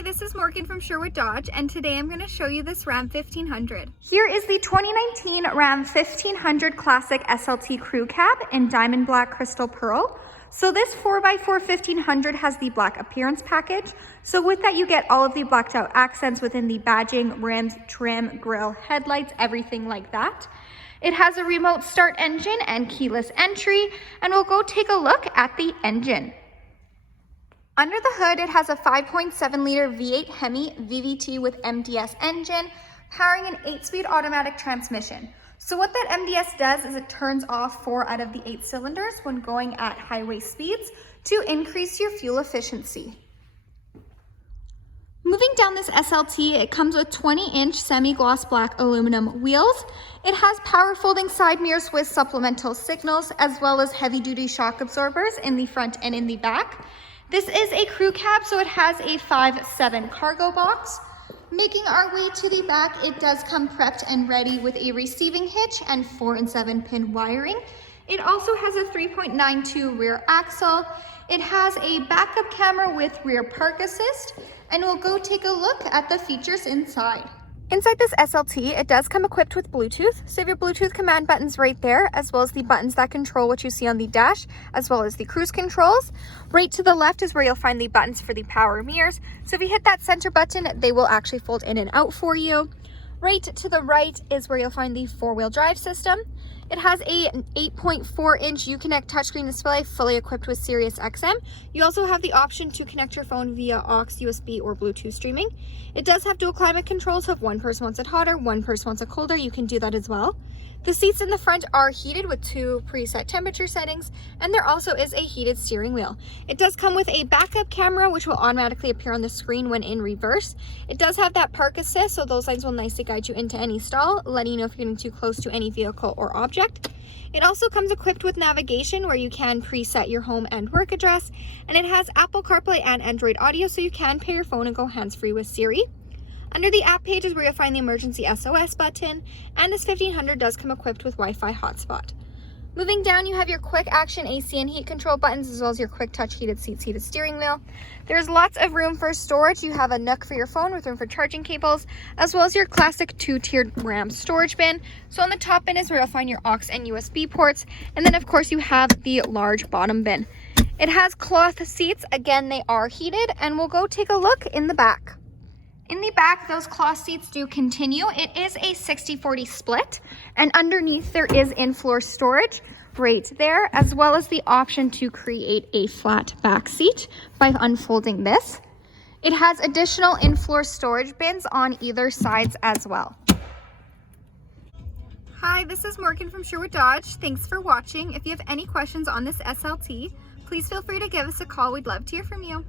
Hi, this is Morgan from Sherwood Dodge, and today I'm going to show you this Ram 1500. Here is the 2019 Ram 1500 Classic SLT Crew Cab in Diamond Black Crystal Pearl. So this 4x4 1500 has the black appearance package. So with that, you get all of the blacked out accents within the badging, rims, trim, grille, headlights, everything like that. It has a remote start engine and keyless entry, and we'll go take a look at the engine. Under the hood, it has a 5.7 liter V8 Hemi VVT with MDS engine, powering an 8-speed automatic transmission. So what that MDS does is it turns off 4 out of the 8 cylinders when going at highway speeds to increase your fuel efficiency. Moving down this SLT, it comes with 20-inch semi-gloss black aluminum wheels. It has power folding side mirrors with supplemental signals, as well as heavy-duty shock absorbers in the front and in the back. This is a crew cab, so it has a 5'7" cargo box. Making our way to the back, it does come prepped and ready with a receiving hitch and 4 and 7 pin wiring. It also has a 3.92 rear axle. It has a backup camera with rear park assist, and we'll go take a look at the features inside. Inside this SLT, it does come equipped with Bluetooth. So you have your Bluetooth command buttons right there, as well as the buttons that control what you see on the dash, as well as the cruise controls. Right to the left is where you'll find the buttons for the power mirrors. So if you hit that center button, they will actually fold in and out for you. Right to the right is where you'll find the 4-wheel drive system. It has an 8.4-inch Uconnect touchscreen display fully equipped with Sirius XM. You also have the option to connect your phone via aux, USB, or Bluetooth streaming. It does have dual climate control, so if one person wants it hotter, one person wants it colder, you can do that as well. The seats in the front are heated with 2 preset temperature settings, and there also is a heated steering wheel. It does come with a backup camera, which will automatically appear on the screen when in reverse. It does have that park assist, so those lights will nicely guide you into any stall, letting you know if you're getting too close to any vehicle or object. It also comes equipped with navigation, where you can preset your home and work address, and it has Apple Carplay and Android Audio, so you can pair your phone and go hands-free with Siri. Under the app page is where you'll find the emergency SOS button, and this 1500 does come equipped with Wi-Fi hotspot. Moving down, you have your quick action AC and heat control buttons, as well as your quick touch heated seats, heated steering wheel. There's lots of room for storage. You have a nook for your phone with room for charging cables, as well as your classic 2-tiered RAM storage bin. So on the top bin is where you'll find your aux and USB ports, and then of course you have the large bottom bin. It has cloth seats. Again, they are heated, and we'll go take a look in the back. In the back, those cloth seats do continue. It is a 60-40 split, and underneath there is in-floor storage right there, as well as the option to create a flat back seat by unfolding this. It has additional in-floor storage bins on either sides as well. Hi, this is Morgan from Sherwood Dodge. Thanks for watching. If you have any questions on this SLT, please feel free to give us a call. We'd love to hear from you.